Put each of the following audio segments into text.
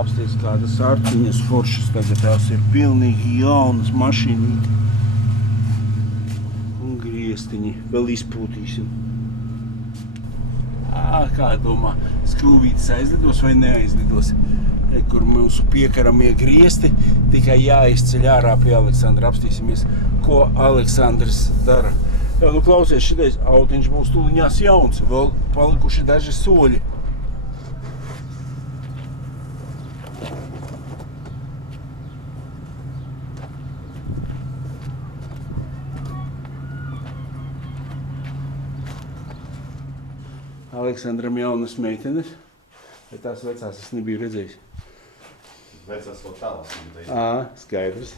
apsties kādas arciņas foršas, tagad tās ir pilnīgi jaunas mašīnīt. Un griestiņi vēl izpūtīsim. Kā domā, skrūvītes aizlidos vai neaizlidos? Kur mūsu piekaramie griesti, tikai jāizceļ ārā pie Aleksandra. Apstīsimies, ko Aleksandrs dara. Jā, nu klausies, šitais autiņš būs tuliņās jauns, vēl palikuši daži soļi. Aleksandram jaunas meitenes, bet tās vecās es nebiju redzējis. Vecās vēl tālās. Skaidrs.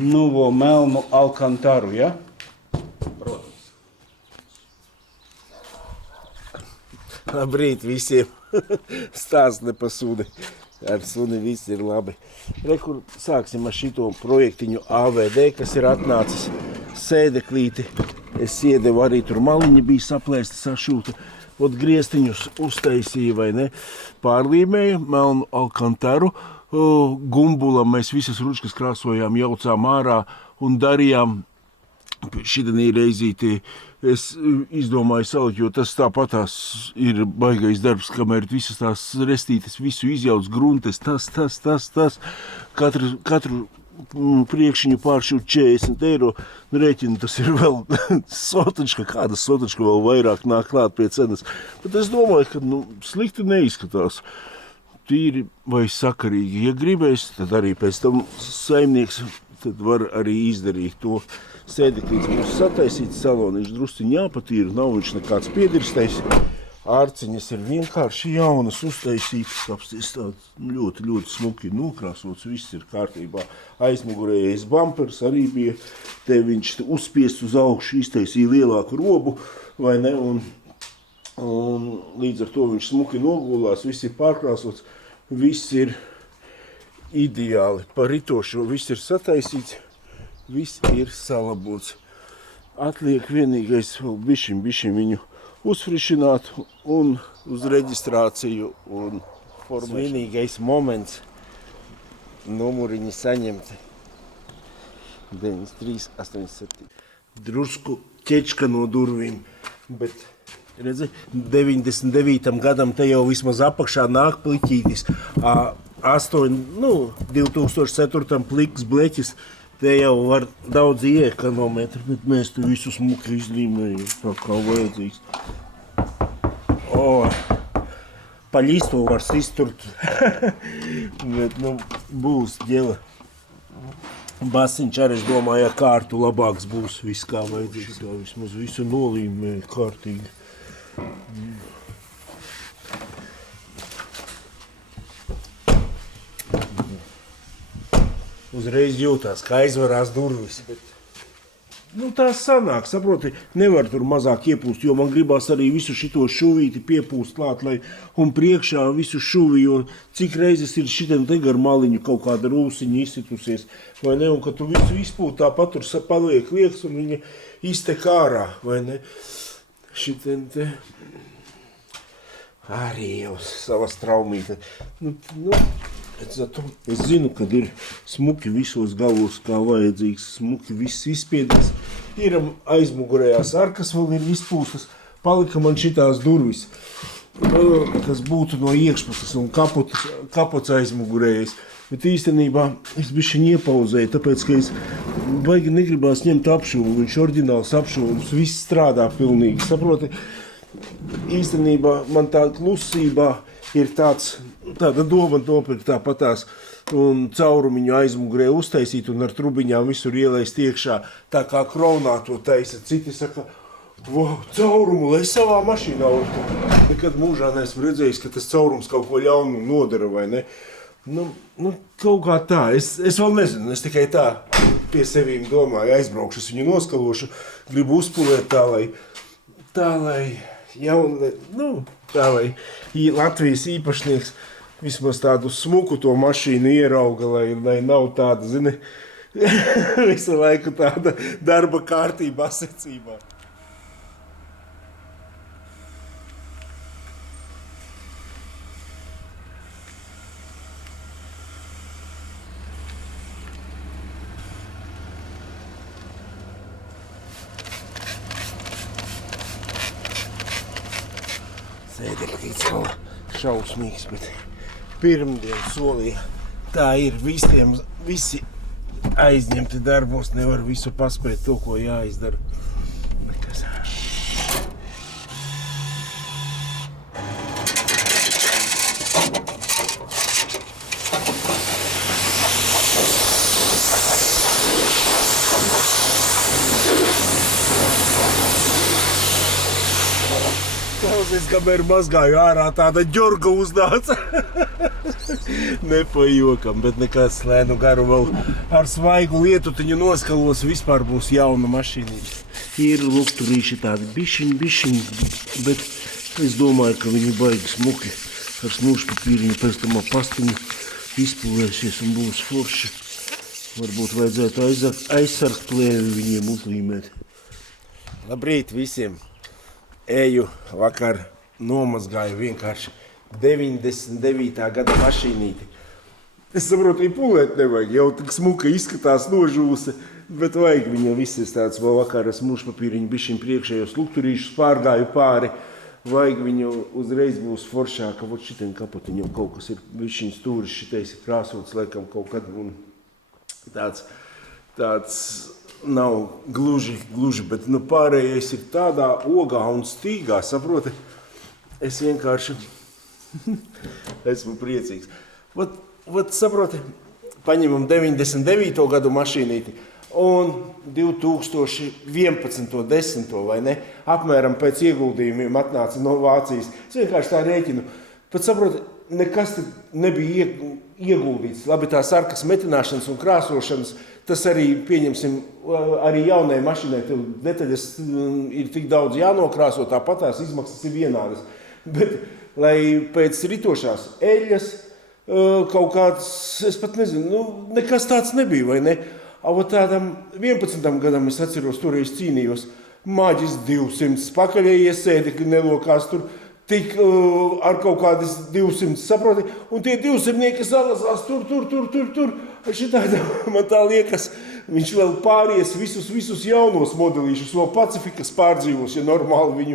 Nuvo melnu Alcantaru, ja? Protams. Labrīt visiem. Stāsts ne pa suni. Ar suni viss ir labi. Rekur sāksim ar šito projektiņu AVD, kas ir atnācis sēdeklīti. Es iedevu arī tur maliņi bija saplēsta, sašūta. Ot griestiņus uztaisīja vai ne. Pārlīmēja melnu Alcantaru. Gumbulam mēs visas ručkas krāsojām, jaucām ārā un darījām šitanī reizītī. Es izdomāju salikt, jo tas tāpatās ir baigais darbs, kamēr visas tās restītes visu izjauc gruntes, tas. Katru priekšiņu pāršūt 40 eiro. Nu, rēķinu, tas ir vēl sotačka, kāda sotačka vēl vairāk nāk klāt pie cenas. Bet es domāju, ka slikti neizskatās. Tīri vai sakarīgi. Ja gribēs, tad arī pēc tam saimnieks tad var arī izdarīt to. Sēdeklīts mums sataisīts, saloniņš drusciņ jāpatīra, nav viņš nekāds piedirstējs. Ārciņas ir vienkārši jaunas uztaisītas, apsties tāds ļoti smuki nokrāsots, viss ir kārtībā. Aizmugurējais bumpers arī bija, te viņš uzspiests uz augšu, iztaisīja lielāku robu, vai ne, un līdz ar to viņš smuki nogulās, viss ir pārkrāsots, viss ir ideāli. Par ritošo viss ir sataisīts, viss ir salabots. Atliek vienīgais vēl bišķiņ viņu uzfrišināt un uz reģistrāciju un formēšanu. Vienīgais moments numuriņi saņemt 9387. Drusku ķečka no durvīm, bet redzi, 99. gadam te jau vismaz apakšā nāk pliķītis. 2004. pliks bleķis, te jau var daudz iekonomēt, bet mēs te visu smuki izlīmējam, tā kā vajadzīgs. Paļisto var izturt, bet būs ģela. Basiņš arī, es domāju, ja kārtu labāks būs viss kā vajadzīgs, kā vismaz visu nolīmē kārtīgi. Uzreiz jūtās, kā aizvarās durvis, bet tās sanāk, saproti, nevar tur mazāk iepūst, jo man gribās arī visu šito šuvīti piepūst klāt, lai un priekšā visu šuvi, jo cik reizes ir šitam te gar maliņu kaut kāda rūsiņa izsitusies, vai ne, un kad tu visu izpūt, tāpat tur paliek liekas un viņa iztek ārā, vai ne. Šitam te arī jau savas traumīte. Es zinu, kad ir smuki visos galos, kā vajadzīgs, smuki viss izspiedies. Ir aizmugurējās arkas vēl ir izpūstas, palika man šitās durvis, kas būtu no iekšpuses un kapots aizmugurējais. Bet īstenībā es bišķiņ iepauzēju, tāpēc, ka es baigi negribās ņemt apšuvu, viņš oriģināls apšuvums, viss strādā pilnīgi, saproti. Īstenībā man tā klusībā ir tāda doma nopirkt tāpatās un caurumiņu aizmugurē uztaisīt un ar trubiņām visur ielaist iekšā, tā kā Kronā to taisa. Citi saka, caurumu, lai savā mašīnā. Nekad mūžā neesmu redzējis, ka tas caurums kaut ko ļaunu nodara, vai ne? Kaut kā tā. Es vēl nezinu, es tikai tā pie sevīm domāju, aizbraukšu, es viņu noskalošu, gribu uzpulēt tā, lai Latvijas īpašnieks vismaz tādu smuku to mašīnu ierauga, lai nav tāda, zini, visu laiku tāda darba kārtībā, secībā. Sēdeklīts vēl šausmīgs, bet pirmdien solīja. Tā ir visi aizņemti darbos, nevar visu paspēt to, ko jāizdara. Nekas. Klausies, kamēr mazgāju ārā, tāda ģorga uznāca. Nepajokam, bet nekāds slēnu garu vēl ar svaigu lietutiņu noskalos, vispār būs jauna mašīnīša. Ir lukturīši tādi bišķiņi, bet es domāju, ka viņi baigi smuki ar smūžpapīriņu, pēc tam pastiņu izpulēsies un būs forši. Varbūt vajadzētu aizsargt plēvi viņiem uzlīmēt. Labrīt visiem! Eju vakar nomazgāju vienkārši 99. gada mašīnīti. Es saprotu, ja pulēt nevajag, jau tik smuka izskatās nožūse, bet vajag viņam viss tāds vēl vakar ar smūžpapīriņu bišķiņ priekšējos lukturīšus pārgāju pāri. Vajag viņu uzreiz būs foršāka, vot šitien kapotiņam kaut kas ir bišķiņ stūris, šitais ir krāsots laikam kaut kad un tāds nav gluži, bet pārējais ir tādā ogā un stīgā, saproti? Es vienkārši esmu priecīgs. Vat saproti, paņemam 99. gadu mašīnīti un 2011. 10. vai ne? Apmēram pēc ieguldījumiem atnāca no Vācijas. Es vienkārši tā rēķinu. Pat saproti, nekas nebija ieguldīts. Labi, tās arkas metināšanas un krāsošanas, tas arī, pieņemsim, arī jaunai mašīnai detaļas ir tik daudz jānokrāso, tāpat tās izmaksas ir vienādas. Bet, lai pēc ritošās eļas kaut kāds, es pat nezinu, nekas tāds nebija, vai ne? Tādam 11. gadam es atceros, toreiz cīnījos, maģis 200, pakaļējies sēdekļi nelokās tur, tik ar kaut kādas 200, saproti, un tie 200 salasās tur. Šitādā man tā liekas, viņš vēl pāries visus jaunos modelīšus, vēl Pacifikas pārdzīvos, ja normāli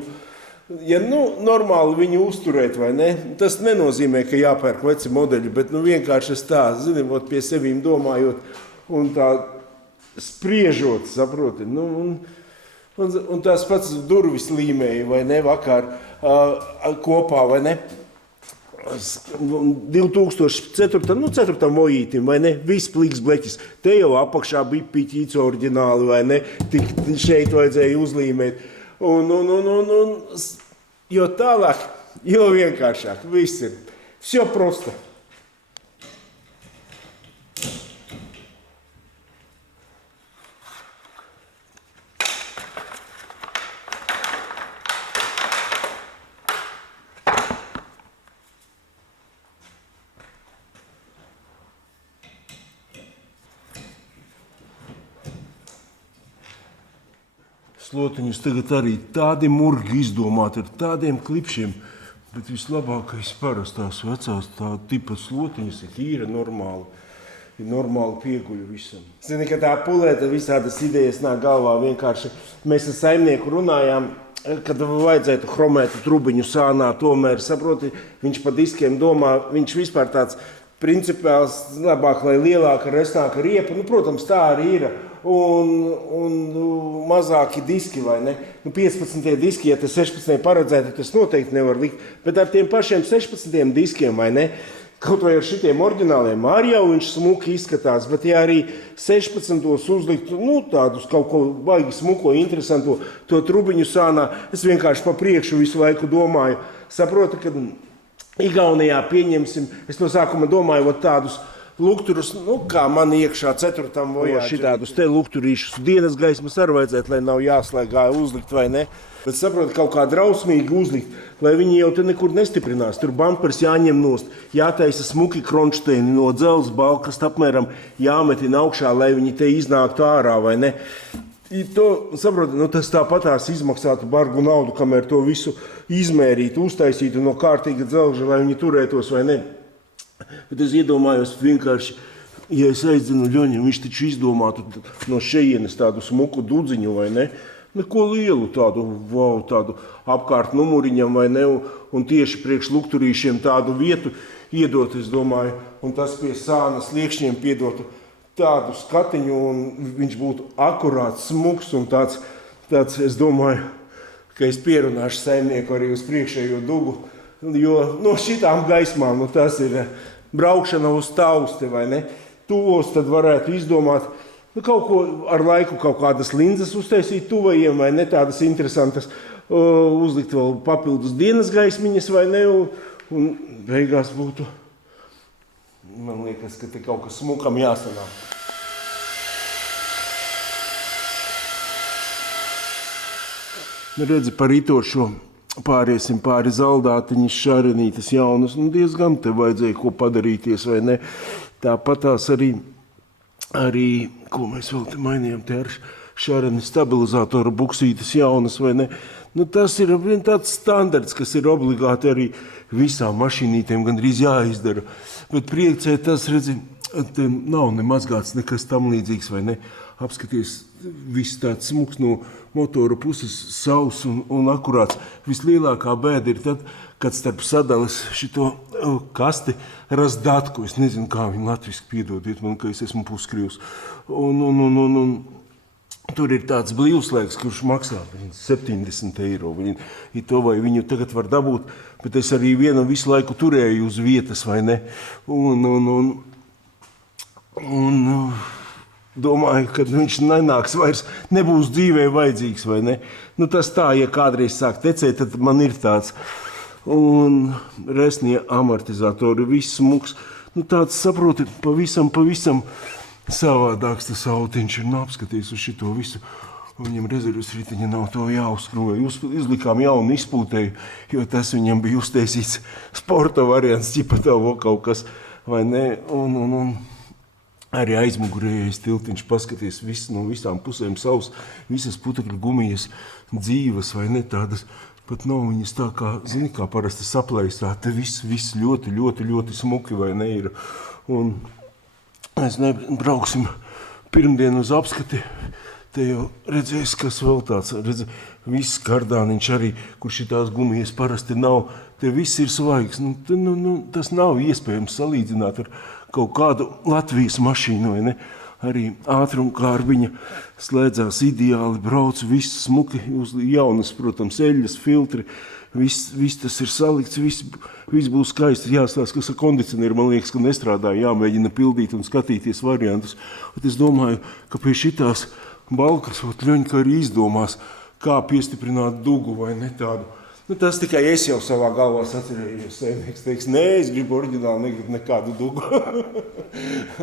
viņu uzturēt, vai ne? Tas nenozīmē, ka jāpērk veci modeļi, bet vienkārši es tā, zinot, pie sevīm domājot un tā spriežot, saproti, un tās pats durvis līmēja, vai ne, vakar kopā, vai ne? 2004. 4. vojītim, vai ne? Viss pliks bleķis. Te jau apakšā bija piķīts oriģināli, vai ne? Tik šeit vajadzēja uzlīmēt. Jo tālāk, jo vienkāršāk. Viss ir. Всё просто. Slotiņus tagad arī tādi murgi izdomāti ar tādiem klipšiem, bet vislabākais parastās vecās tā tipa slotiņas ir tīra normāli pieguļu visam. Zini, ka tā pulēta visādas idejas nāk galvā vienkārši. Mēs ar saimnieku runājām, kad vajadzētu chromētu trubiņu sānā, tomēr, saproti, viņš pa diskiem domā, viņš vispār tāds principāls, labāk, lai lielāka, resnāka riepa, protams, tā arī ir. Un mazāki diski, vai ne? 15 diski, ja te 16 paredzēti, tas noteikti nevar likt, bet ar tiem pašiem 16 diskiem, vai ne? Kaut vai ar šitiem oriģināliem arī jau viņš smuki izskatās, bet ja arī 16 uzlikt, tādus kaut ko baigi smuko, interesanto, to trubiņu sānā, es vienkārši pa priekšu visu laiku domāju, saprotu, ka Igaunijā pieņemsim, es no sākuma domāju, tādus lukturus, kā man iekšā 4. vojā. Šitādus te lukturīšus dienas gaismas arī vajadzētu, lai nav jāslēgā uzlikt vai ne. Bet saprot, kaut kā drausmīgi uzlikt, lai viņi jau te nekur nestiprinās. Tur bumpers jāņem nost, jātaisa smuki kronšteini no dzelzs balkast apmēram jāmetina augšā, lai viņi te iznāktu ārā vai ne. Saprot, tas tāpatās izmaksātu bargu naudu, kamēr to visu izmērītu, uztaisītu no kārtīga dzelža, lai viņi turētos vai ne. Bet es iedomājos vienkārši, ja es aizdzinu Ļoņam, viņš taču izdomātu no šejienes tādu smuku dudziņu, vai ne? Neko lielu tādu, wow, tādu apkārt numuriņam vai ne, un tieši priekš lukturīšiem tādu vietu iedot, es domāju, un tas pie sānas liekšņiem piedotu tādu skatiņu, un viņš būtu akurāts, smuks un tāds, es domāju, ka es pierunāšu saimnieku arī uz priekšējo dugu, jo no šitām gaismām, tas ir braukšana uz tausti, vai ne, tuvos tad varētu izdomāt, kaut ko ar laiku, kaut kādas linzas uztaisīt tuvajiem, vai ne, tādas interesantas, uzlikt vēl papildus dienas gaismiņas, vai ne, un beigās būtu, man liekas, ka te kaut kas smukam jāsanāk. Redzi, par itošo pāriesim pāri zaldātiņas, šarenītes jaunas, diezgan te vajadzēja ko padarīties, vai ne, tāpat tās arī, ko mēs vēl te mainījām, te ar šareni stabilizātoru buksītes jaunas, vai ne? Tas ir vien tāds standarts, kas ir obligāti arī visām mašīnītēm gandrīz jāizdara. Bet priekcē tas, redzi, te nav nemazgāts nekas tam līdzīgs, vai ne? Apskaties, viss tāds smuks no motora puses, savs un akurāts. Vislielākā bēda ir tad, kad starp sadalas šito kasti razdatku, es nezinu, kā viņi latviski piedodiet man, ka es esmu puskrievs. Un tur ir tāds blīvslēgs, kurš maksā 70 eiro. To vai viņu tagad var dabūt, bet es arī vienu visu laiku turēju uz vietas, vai ne? Un domāju, ka viņš nenāks vairs, nebūs dzīvē vajadzīgs, vai ne? Tas tā, ja kādreiz sāk tecēt, tad man ir tāds. Un resnie amortizatori, viss smuks. Tāds, saproti, pavisam savādāks tas autiņš ir. Apskaties uz šito visu. Viņam rezervas ritiņa nav to jāuzskroja. Izlikām jaunu izpūtēju, jo tas viņam bija uztaisīts sporta variants, ķipatavo kaut kas, vai ne? Un arī aizmugurējais tiltiņš, paskaties, viss no visām pusēm savs, visas putekļu gumijas dzīves, vai ne tādas. Pat nav viņas tā kā, zini, kā parasti saplaistā, te viss ļoti smuki, vai ne ir. Un mēs brauksim pirmdien uz apskati, te jau redzēs, kas vēl tāds, viss kardāniņš arī, kur šitās gumijas parasti nav, te viss ir svaigs. Tas nav iespējams salīdzināt ar kaut kādu Latvijas mašīnu, vai ne? Arī ātrumkārbiņa slēdzās ideāli, brauc, viss smuki, uz jaunas, protams, eļļas, filtri, viss tas ir salikts, viss būs skaisti, jāstāsta, kas ar kondicionieru, man liekas, ka nestrādā, jāmēģina pildīt un skatīties variantus. Es domāju, ka pie šitās balkas, Ļoņka arī izdomās, kā piestiprināt dugu vai ne tādu. Tas tikai es jau savā galvā sacerēju, saimnieks teiks, nē, es gribu oriģināli, negribu nekādu dugu.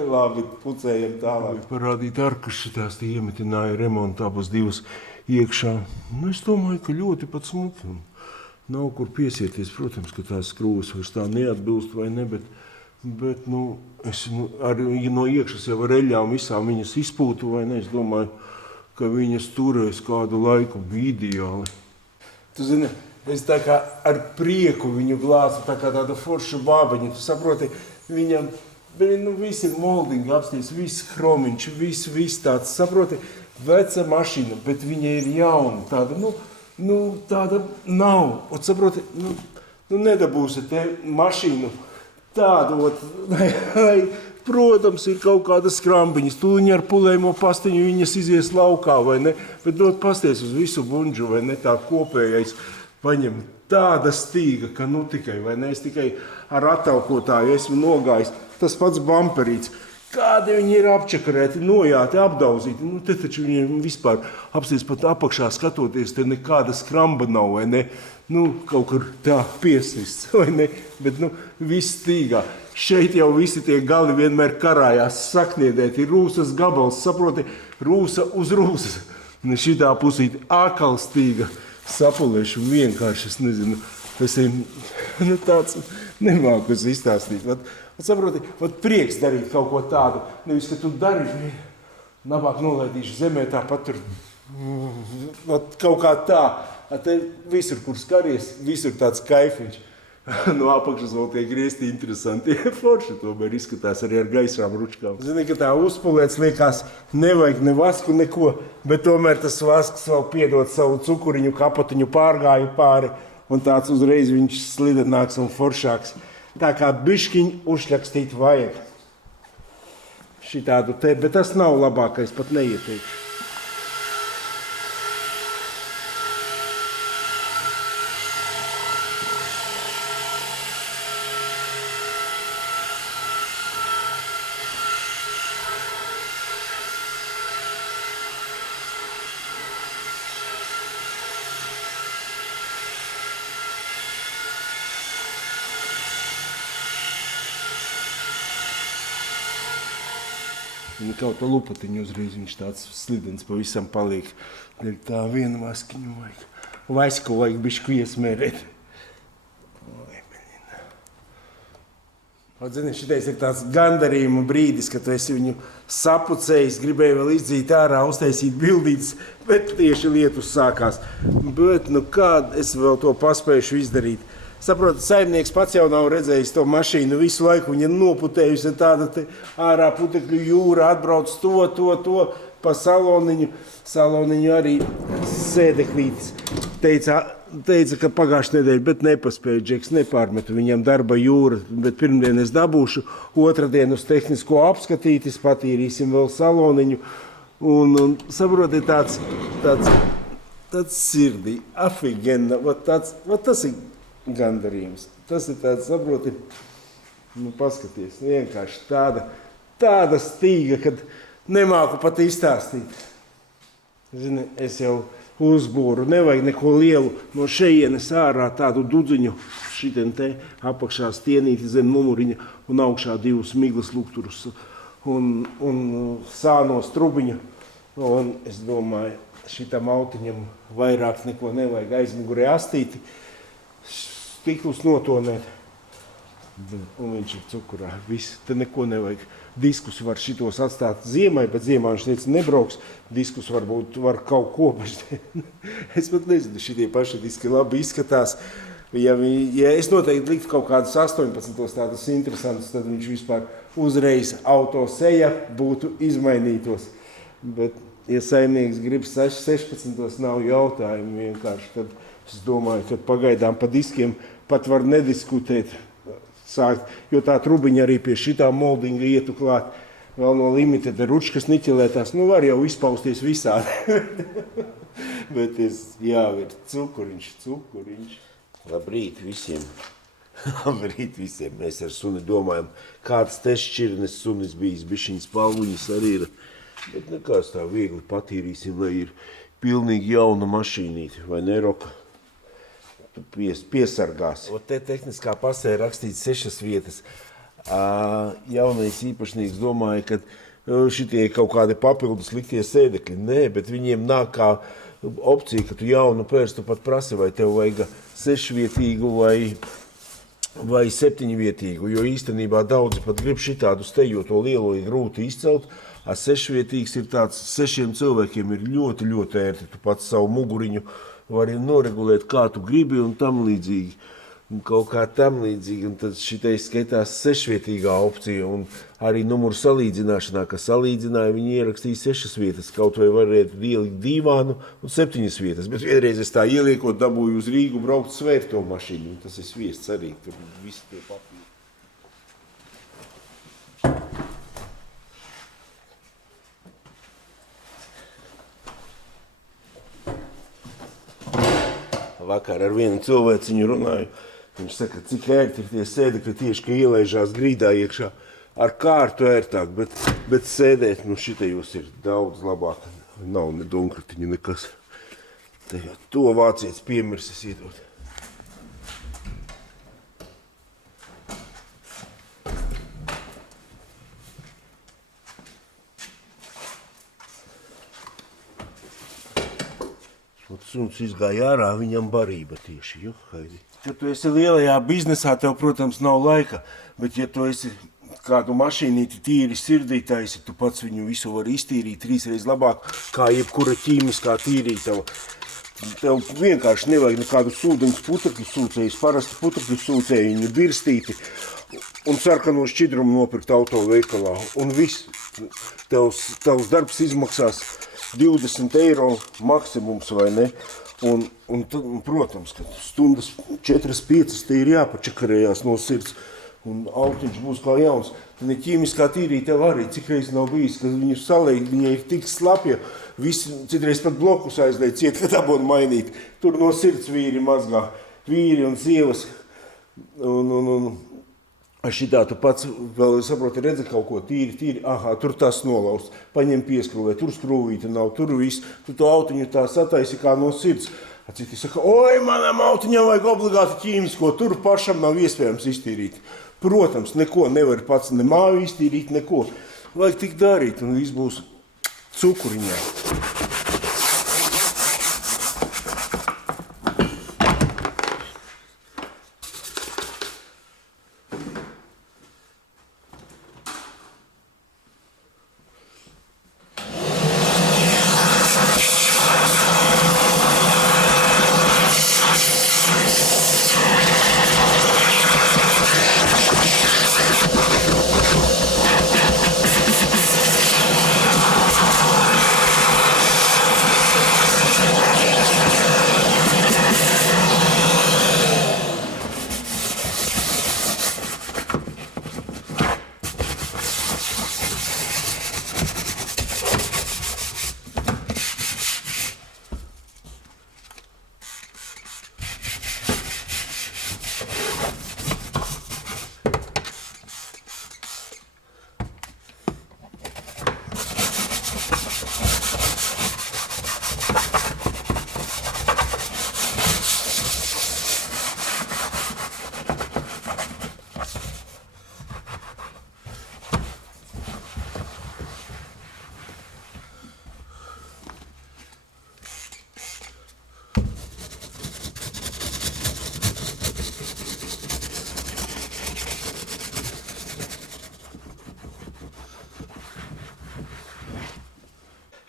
Labi, pucējam tālāk. Parādīt arkas šitās tie iemetināja remontu abas divas iekšā. Es domāju, ka ļoti pat smuki. Nav kur piesieties, protams, ka tās skrūves vairs tā neatbilst vai ne, bet es arī no iekšas jau ar eļļām visām viņas izpūtu vai ne, es domāju, ka viņas turēs kādu laiku ideāli. Tu zini, es tā kā ar prieku viņu glāzu, tā kā tāda forša bābeņa, tu saproti, viņam, viss ir moldīgi apsties, viss chromiņš, viss tāds, saproti, veca mašīna, bet viņa ir jauna, tāda, tāda nav, saproti, nedabūsi te mašīnu tādu, protams, ir kaut kādas skrambiņas, tūņi ar pulējumu pastiņu viņas izies laukā, vai ne, bet pasties uz visu bunžu, vai ne, tā kopējais, paņem tāda stīga, ka tikai, vai ne, es tikai ar atalkotāju esmu nogājis, tas pats bamperīts, kādi viņi ir apčakarēti, nojāti, apdauzīti, te taču viņiem vispār apsties pat apakšā skatoties, te nekāda skramba nav, vai ne, kaut kur tā piesists, vai ne, bet viss stīgā. Šeit jau visi tie gali vienmēr karājās sakniedēti, rūsas gabals, saproti, rūsa uz rūsas. Šitā pusīte ākalstīga. Sapulēšu vienkārši, es nezinu, tas ir tāds, nemāku es izstāstīt. Saproti, prieks darīt kaut ko tādu, nevis, ka tu dari, labāk nolaidīšu zemē, tāpat tur kaut kā tā, te visur, kur skaries, visur tāds kaifiņš. No apakšas vēl tie griezti interesanti. Forši tomēr izskatās arī ar gaisrām ručkām. Zini, ka tā uzpulēts liekas, nevajag ne vasku, neko, bet tomēr tas vasks vēl piedod savu cukuriņu, kapotiņu pārgāju pāri, un tāds uzreiz viņš slidenāks un foršāks. Tā kā biškiņ uzšļakstīt vajag. Šitādu te, bet tas nav labākais, pat neieteikšu. Kaut tā lupatiņa uzreiz viņš tāds slidens pavisam paliek. Tā viena vaskiņu vajag. Vasku vajag bišku iesmērēt. Zini, šitais ir tāds gandarījuma brīdis, ka tu esi viņu sapucējis, gribēji vēl izdzīt ārā, uztaisīt bildītes, bet tieši lietus sākās. Bet nu kād es vēl to paspējuši izdarīt? Saprotu, saimnieks pats jau nav redzējis to mašīnu visu laiku, viņa noputējusi tāda te ārā putekļu jūra, atbrauc to pa saloniņu. Saloniņu arī sēdeklītis teica, ka pagājušajā nedēļā, bet nepaspēju, Džeks, nepārmetu viņam darba jūra, bet pirmdien es dabūšu, otradien uz tehnisko apskatītis, patīrīsim vēl saloniņu. Un saproti, tāds sirdī, afigena, tas ir gandarījums. Tas ir tāds, saproti, paskaties, vienkārši tāda stīga, kad nemāku pat izstāstīt. Zini, es jau uzbūru, nevajag neko lielu no šejienes ārā, tādu dudziņu, šitien te apakšā stienīti zem numuriņa un augšā divus miglas lukturus un sānos trubiņu. Un es domāju, šitam autiņam vairāk neko nevajag aizmugurē astīti, stiklus notonēt. Un viņš ir cukurā. Viss, te neko nevajag. Diskus var šitos atstāt ziemai, bet ziemā viņš teica nebrauks. Diskus varbūt var kaut ko, bet es pat nezinu, šitie paši diski labi izskatās. Ja es noteikti liktu kaut kādus 18 tādus interesantus, tad viņš vispār uzreiz auto seja būtu izmainītos. Bet, ja saimnieks grib 16, nav jautājumu vienkārši, tad es domāju, ka pagaidām pa diskiem pat var nediskutēt sākt, jo tā trubiņa arī pie šitā moldinga ietu klāt. Vēl no limited ručkas niķelētās, var jau izpausties visādi. Bet ir cukuriņš. Labrīt visiem. Labrīt visiem. Mēs ar suni domājam, kāds te šķirnes sunis bijis, bišķiņas palvuņas arī ir. Bet nekās tā viegli patīrīsim, lai ir pilnīgi jauna mašīnīte, vai ne, Roka? Tu piesargās. Te tehniskā pasē rakstīts 6 vietas. Jaunais īpašnieks domāja, ka šitie kaut kādi papildus liktie sēdekļi. Nē, bet viņiem nāk kā opcija, ka tu jaunu pērstu pat prasi, vai tev vajag 6-vietīgu vai 7-vietīgu, jo īstenībā daudzi pat grib šitādu steju, jo to lielo ir grūti izcelt. 6-vietīgs ir tāds, 6 cilvēkiem ir ļoti, ļoti ērti. Tu pats savu muguriņu vari noregulēt, kā tu gribi un tam līdzīgi. Un kaut kā tam līdzīgi. Un tad šitais skaitās 6-vietīgā opcija. Un arī numuru salīdzināšanā, ka salīdzināja, viņi ierakstīja 6 vietas. Kaut vai varētu ielikt dīvānu un 7 vietas. Bet vienreiz es tā ieliekot, dabūju uz Rīgu braukt svērt to mašīnu. Un tas ir sviests arī. Tur visi tie papīri. Vakar ar vienu cilvēciņu runāju. Viņš saka, cik ērti ir tie sēdekļi tieši, ka ielaižās grīdā iekšā. Ar kārtu ērtāk, bet sēdēt, šitajos ir daudz labāk. Nav ne dunkratiņa, nekas. To vācietis piemirsis iedot. Suns izgāja ārā, viņam barība tieši, jo, Haidi. Kad tu esi lielajā biznesā, tev, protams, nav laika, bet ja tu esi kādu mašīnīti tīri sirdītājs, tu pats viņu visu var iztīrīt 3 reizes labāk, kā jebkura ķīmiskā tīrītava. tev vienkārši nevajag nekādus ūdens putekļu sūcējus, parasti putekļu sūcēju birstīti un sarkano šķidrumu nopirkt autoveikalā. Un viss, tavs darbs izmaksās 20 eiro maksimums, vai ne? Un protams, ka stundas 4-5 te ir jāpačakarējās no sirds. Un autiņš būs kā jauns. Tad ir ķīmiskā tīrīte tev arī, cik reiz nav bijis, ka viņu salēja, viņa ir tik slapja, visi citreiz pat blokus aizliet ciet, ka dabūtu mainīt. Tur no sirds vīri mazgā, vīri un sievas. Un šitā tu pats vēl saproti, redzi kaut ko tīri, aha, tur tas nolausts, paņem pieskrūvē, tur skrūvīte nav, tur viss, tu to autiņu tā sataisi kā no sirds. Citi saka, oi, manam autiņam vajag obligāti ķīmisko, tur pašam nav iespējams iztīrīt. Protams, neko nevar pats ne māju iztīrīt, neko. Vajag tik darīt, un viss būs cukuriņā.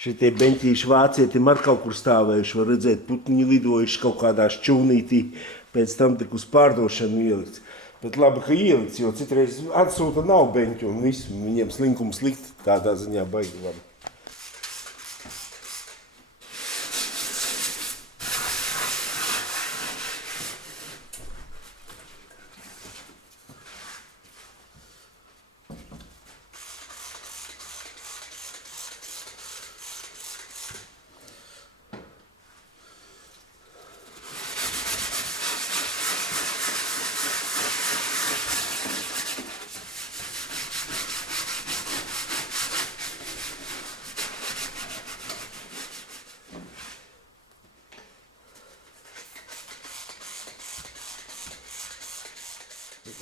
Šitie beņķīši vācieti ar kaut kur stāvējuši, var redzēt, putniņi lidojuši kaut kādā šķūnītī, pēc tam tik uz pārdošanu ielikts. Bet labi, ka ielikts, jo citreiz atsūta nav beņķu un visu, viņiem slinkums likt tādā ziņā baigi labi.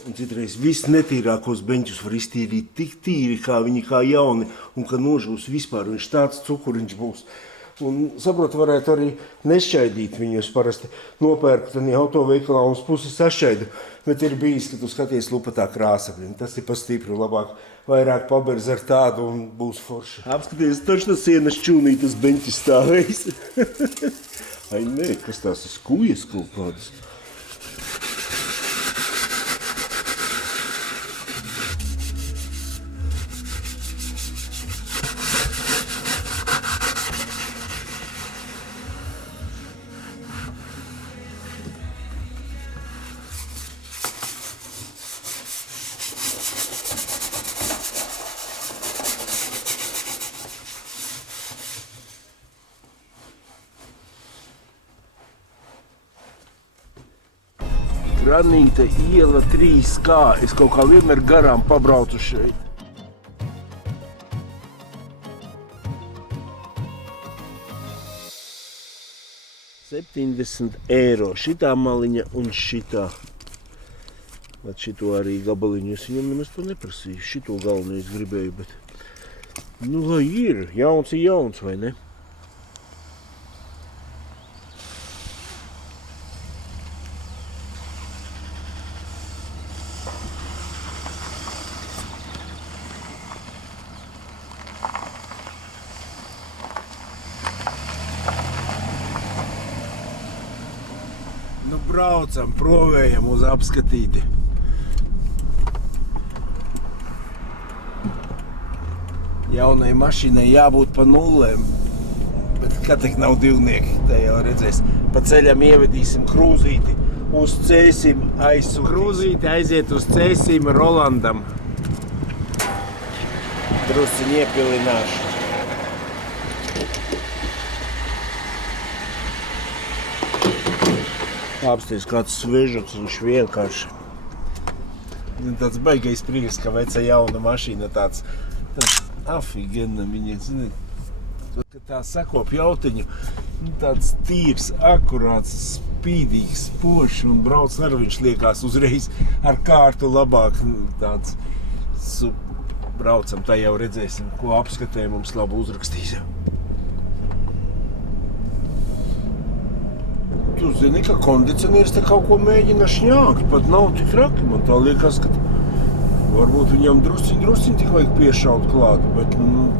Un citreiz viss netīrākos beņķus var iztīrīt tik tīri, kā viņi kā jauni, un ka nožūs vispār, viņš tāds cukuriņš būs. Un, saprot, varētu arī nešķaidīt viņus, parasti nopērku tādī autoveikalā un uz pusi sašķaidu, bet ir bijis, ka tu skaties lupatā krāsa, tas ir pa stipru labāk, vairāk paberz ar tādu un būs forši. Apskaties, taču tas sienas čūnītas beņķis stāvējis. Ai, nē, kas tās ir skujas kaut kādas? Granīta iela 3K. Es kaut kā vienmēr garām pabraucu šeit. €70. Šitā maliņa un šitā. Bet šito arī gabaliņu es viņam nemaz to neprasīju. Šito galvenu es gribēju, bet... Nu, lai ir. Jauns ir jauns, vai ne? braucam, provējam uz apskatīti. Jaunai mašīnai jābūt pa nullēm, bet kad tik nav divnieki, tā jau redzēs. Pa ceļam ievedīsim krūzīti, uz Cēsim aizsūtīsim. Krūzīti aiziet uz Cēsim Rolandam. Drusciņi iepilināšu. Apsties kāds svežuts, viņš vienkārši. Tāds baigais prieks, ka veca jauna mašīna tāds afigena viņa, zini. Kad tā sakop jautiņu, tāds tīrs, akurāts, spīdīgs, spošs un brauc ar viņš liekās uzreiz ar kārtu labāk. Tāds braucam, tā jau redzēsim, ko apskatē mums labu uzrakstīs. Tu zini, ka kondicionieris te kaut ko mēģina šņākt, pat nav tik traki. Man tā liekas, ka varbūt viņam drusciņ tik vajag piešaut klāt, bet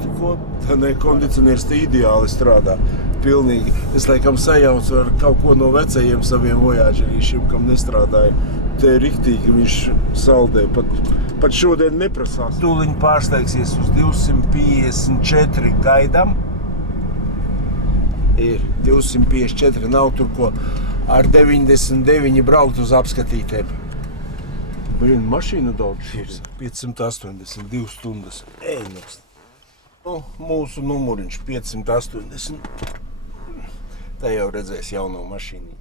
tikko tā ne kondicionieris te ideāli strādā. Pilnīgi. Es laikam sajaucu ar kaut ko no vecajiem saviem Voyagerīšiem, kam nestrādāja. Te riktīgi viņš saldē, pat šodien neprasās. Tūliņ pārsteigsies uz 254 gaidam. Ir 254, nav tur ko ar 99 braukt uz apskatītēm. Mašīnu daudz ir. 580, 2 stundas. Ejnos. Mūsu numuriņš 580. Tā jau redzēs jauno mašīnu.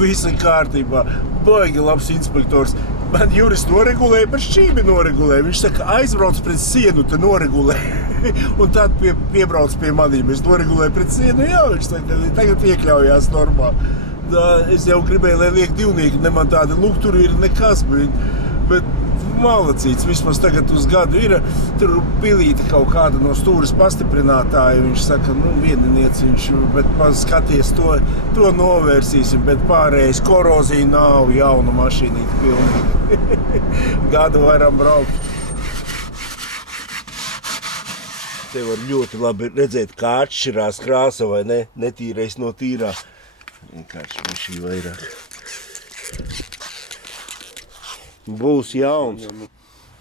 Visa kārtībā. Baigi labs inspektors. Man Juris noregulēja, bet šķīmi noregulēja. Viņš saka, aizbrauc pret sienu, te noregulē. Un tad piebrauc pie manīm. Es noregulēju pret sienu, jā, viņš saka, tagad iekļaujās normā. Es jau gribēju, lai liek divnieki, ne man tādi lukturi ir nekas, bet malacīts, vismaz tagad uz gadu ir. Tur pilīti kaut kāda no stūras pastiprinātāja, viņš saka, vieniniec viņš, bet skaties, to novērsīsim, bet pārējais korozija nav, jauna mašīnīta pilnīgi. Gadu varam braukt. Te var ļoti labi redzēt, kā atšķirās krāsa vai ne, netīrais no tīrā. Vienkārši mašī vairāk. Būs jauns.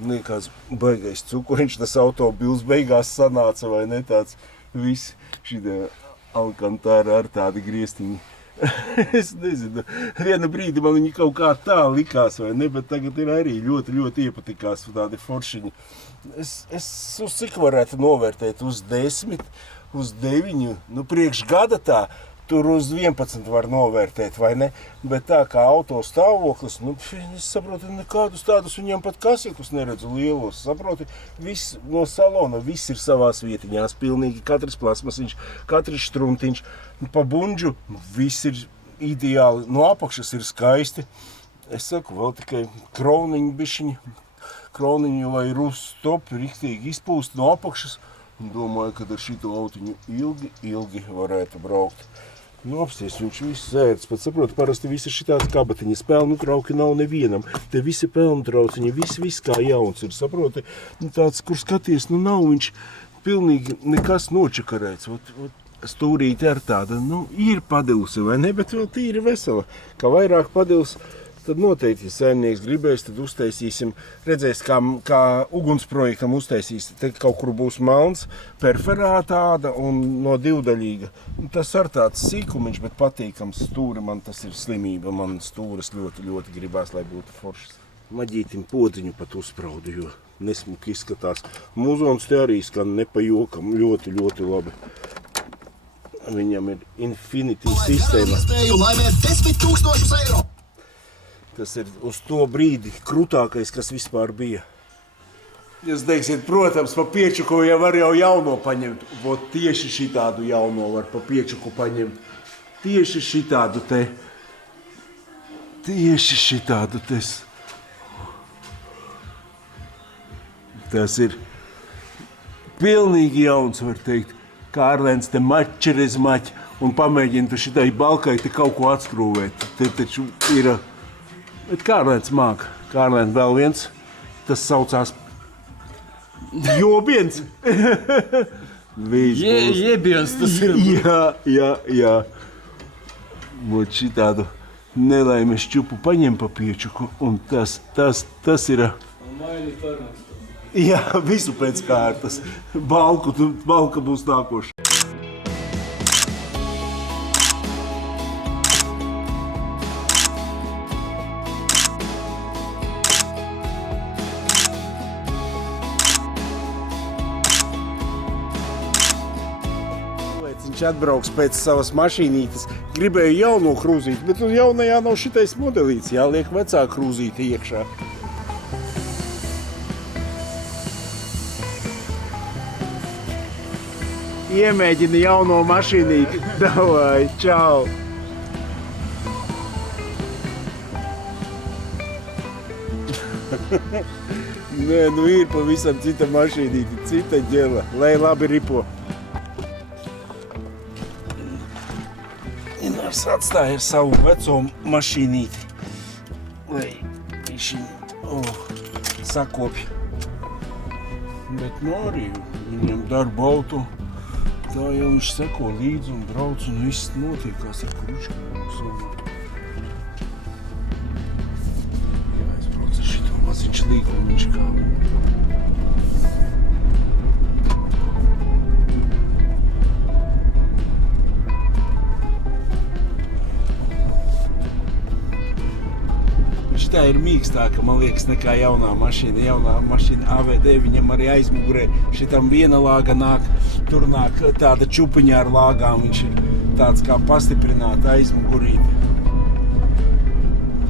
Liekas, baigais cukuriņš, tas autobils beigās sanāca, vai ne tāds visi šitie Alcantara ar tādi griestiņi. Es nezinu, viena brīdi man viņi kaut kā tā likās, vai ne, bet tagad ir arī ļoti iepatikās tādi foršiņi. Es uz cik varētu novērtēt? Uz 10, uz 9, priekš gada tā. Tur uz 11 var novērtēt, vai ne? Bet tā kā auto stāvoklis, es saprotu, nekādus tādus viņam pat kasekus neredzu lielos. Saproti, viss no salona, viss ir savās vietiņās, pilnīgi katrs plasmasiņš, katrs štruntiņš. Pa bunģu viss ir ideāli, no apakšas ir skaisti. Es saku, vēl tikai kroniņu bišķiņi, kroniņu vai rustopi riktīgi izpūst no apakšas. Un domāju, ka ar šito autiņu ilgi varētu braukt. Apsties, viņš viss sēdz, pat saprotu, parasti visi šitās kabatiņas, pelnu trauki nav nevienam. Te visi pelnu trauciņi, viss kā jauns ir, saproti, tāds, kur skaties, nav viņš pilnīgi nekas nočakarēts. Stūrīte ar tāda, ir padilsi, vai ne, bet vēl tīri vesela. Kā vairāk padils, tad noteikti, ja saimnieks gribēs, tad uztaisīsim, redzēs, kā ugunsprojektam uztaisīs. Te kaut kur būs melns, perforātāda un no divdaļīga. Tas ar tāds sīkumiņš, bet patīkams stūri, man tas ir slimība. Man stūras ļoti gribās, lai būtu foršas. Maģītim podziņu pat uzspraudu, jo nesmuki izskatās. Muzons te arī skan ne pa jokam, ļoti labi. Viņam ir Infinity sistēma. Tas ir uz to brīdi krutākais, kas vispār bija. Jūs teiksiet, protams, pa piečuku jau var jauno paņemt. Tieši šitādu jauno var pa piečuku paņemt. Tieši šitādu te. Tas ir pilnīgi jauns, var teikt. Kārlēns te maķeres maķi un pamēģina tu šitai balkai te kaut ko atskrūvēt. Te taču ir... Bet Kārlēns māk. Kārlēns vēl viens. Tas saucās jobiens. Viss būs. Iebiens tas ir. Jā. Vot šitādu nelaimes čupu paņem pa piečuku, un tas ir... Maini parnaks. Jā, visu pēc kārtas. Balka būs nākoša. Viņš atbrauks pēc savas mašīnītes. Gribēju jauno krūzīti, bet uz jaunajā nav šitais modelīts. Jāliek vecā krūzīte iekšā. Iemēģini jauno mašīnīti. Davai, čau! Nē, nu ir pavisam cita mašīnīti, cita ģela. Lai labi ripo. Inārs atstāja ar savu veco mašīnīti, lai viņš sakopja. Bet nu arī viņam darba auto, tā jau viņš seko līdzi un brauc un viss notiekās ar kručku. Jāizbrauc ar šito maziņš līgumiņš kā. Tā ir mīkstāka, man liekas, nekā jaunā mašīna. Jaunā mašīna AVD, viņam arī aizmugurē šitam viena lāga nāk, tur nāk tāda čupiņa ar lāgām, viņš ir tāds kā pastiprināta aizmugurīte.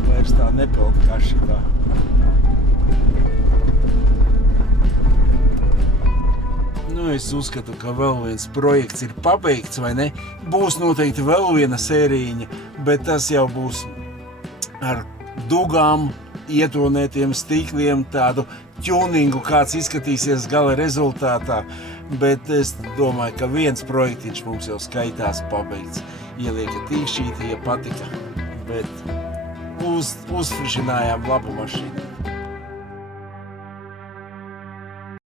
Vairs tā nepeld kā šitā. Nu, es uzskatu, ka vēl viens projekts ir pabeigts, vai ne? Būs noteikti vēl viena sērīņa, bet tas jau būs ar dugām, ietonētiem stīkliem, tādu tuningu, kāds izskatīsies gala rezultātā. Bet es domāju, ka viens projektiņš mums jau skaitās pabeigts. Ielieka tīkšķīti, ja patika, bet uzfrišinājām labu mašīnu.